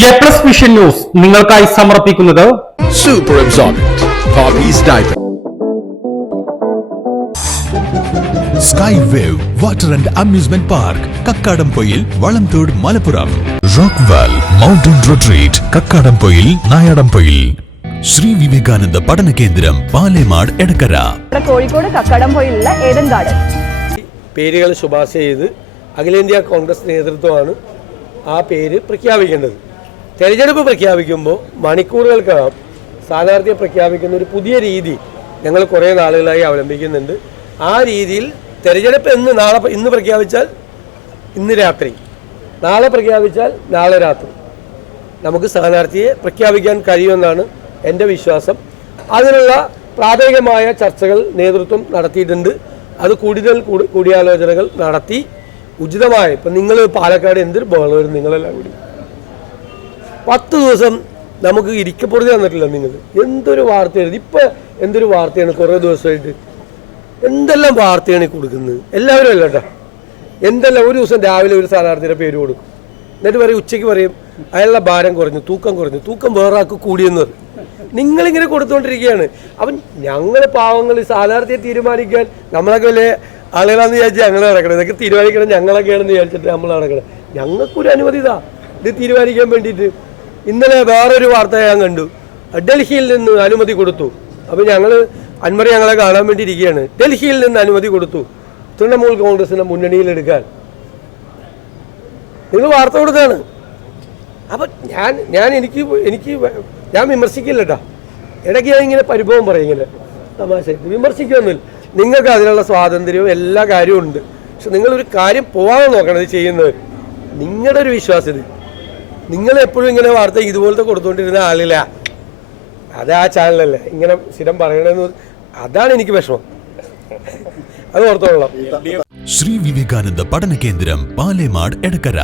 A+ vision news നിങ്ങൾക്കായി സമർപ്പിക്കുന്നത് Super Absorbent Poppy's Diaper. Sky Wave Water and Amusement Park, Kakkadampoil, Valamthood, Malappuram. Rockwell Mountain Retreat, Kakkadampoil, Nayadampoil. Shri Vivekananda പഠന കേന്ദ്രം പാലേമാട് എടക്കര. കോഴിക്കോട് കക്കാടംപൊയിലുള്ള Eden garden. പേരുകൾ ശുപാർശ ചെയ്ത് അഖിലേന്ത്യാ കോൺഗ്രസ് നേതൃത്വമാണ് ആ പേര് പ്രഖ്യാപിക്കേണ്ടത്. തെരഞ്ഞെടുപ്പ് പ്രഖ്യാപിക്കുമ്പോൾ മണിക്കൂറുകൾക്കകം സ്ഥാനാർത്ഥിയെ പ്രഖ്യാപിക്കുന്ന ഒരു പുതിയ രീതി ഞങ്ങൾ കുറേ നാളുകളായി അവലംബിക്കുന്നുണ്ട്. ആ രീതിയിൽ തെരഞ്ഞെടുപ്പ് ഇന്ന് പ്രഖ്യാപിച്ചാൽ ഇന്ന് രാത്രി, നാളെ പ്രഖ്യാപിച്ചാൽ നാളെ രാത്രി നമുക്ക് സ്ഥാനാർത്ഥിയെ പ്രഖ്യാപിക്കാൻ കഴിയുമെന്നാണ് എൻ്റെ വിശ്വാസം. അതിനുള്ള പ്രാഥമികമായ ചർച്ചകൾ നേതൃത്വം നടത്തിയിട്ടുണ്ട്. അത് കൂടുതൽ കൂടിയാലോചനകൾ നടത്തി ഉചിതമായ, ഇപ്പം നിങ്ങൾ പാലക്കാട് എന്തൊരു ബഹളം, നിങ്ങളെല്ലാം കൂടി 10 ദിവസം നമുക്ക് ഇരിക്കപ്പുറത്ത് തന്നിട്ടില്ല. നിങ്ങൾ എന്തൊരു വാർത്ത എഴുതി, ഇപ്പം എന്തൊരു വാർത്തയാണ് കുറേ ദിവസമായിട്ട്, എന്തെല്ലാം വാർത്തയാണ് കൊടുക്കുന്നത്. എല്ലാവരും അല്ല കേട്ടോ, എന്തെല്ലാം. ഒരു ദിവസം രാവിലെ ഒരു സ്ഥാനാർത്ഥിയുടെ പേര് കൊടുക്കും, എന്നിട്ട് പറയും ഉച്ചയ്ക്ക് പറയും അയാളുടെ ഭാരം കുറഞ്ഞു, തൂക്കം വേറെ ആൾക്ക് കൂടിയെന്ന് പറയും. നിങ്ങളിങ്ങനെ കൊടുത്തുകൊണ്ടിരിക്കുകയാണ്. അപ്പം ഞങ്ങൾ പാവങ്ങൾ സ്ഥാനാർത്ഥിയെ തീരുമാനിക്കാൻ നമ്മളൊക്കെ വലിയ ആളുകളാണെന്ന് വിചാരിച്ചാൽ ഞങ്ങൾ നടക്കണം. ഇതൊക്കെ തീരുമാനിക്കണം ഞങ്ങളൊക്കെയാണെന്ന് വിചാരിച്ചിട്ട് നമ്മൾ നടക്കണം. ഞങ്ങൾക്കൊരു അനുമതി ഇതാ ഇത് തീരുമാനിക്കാൻ വേണ്ടിയിട്ട്. ഇന്നലെ വേറൊരു വാർത്ത ഞാൻ കണ്ടു, ഡൽഹിയിൽ നിന്ന് അനുമതി കൊടുത്തു. അപ്പം അൻവർ ഞങ്ങളെ കാണാൻ വേണ്ടി ഇരിക്കുകയാണ്. ഡൽഹിയിൽ നിന്ന് അനുമതി കൊടുത്തു തൃണമൂൽ കോൺഗ്രസിനെ മുന്നണിയിലെടുക്കാൻ. നിങ്ങൾ വാർത്ത കൊടുത്താണ്. അപ്പം ഞാൻ വിമർശിക്കില്ല കേട്ടോ. ഇടയ്ക്ക് ഞാൻ ഇങ്ങനെ പരിഭവം പറയും, ഇങ്ങനെ തമാശ വിമർശിക്കുകയൊന്നുമില്ല. നിങ്ങൾക്ക് അതിനുള്ള സ്വാതന്ത്ര്യവും എല്ലാ കാര്യവും ഉണ്ട്. പക്ഷെ നിങ്ങളൊരു കാര്യം പോകാതെ നോക്കണം ഇത് ചെയ്യുന്നത്. നിങ്ങളുടെ ഒരു വിശ്വാസ്യത, നിങ്ങൾ എപ്പോഴും ഇങ്ങനെ വാർത്ത ഇതുപോലത്തെ കൊടുത്തുകൊണ്ടിരുന്ന ആളില്ല. അത് ആ ചാനലല്ലേ ഇങ്ങനെ സ്ഥിരം പറയണമെന്ന്, അതാണ് എനിക്ക് വിഷമം. അത് ഓർത്തോളാം. ശ്രീ വിവേകാനന്ദ പഠന കേന്ദ്രം പാലേമാട് എടക്കര.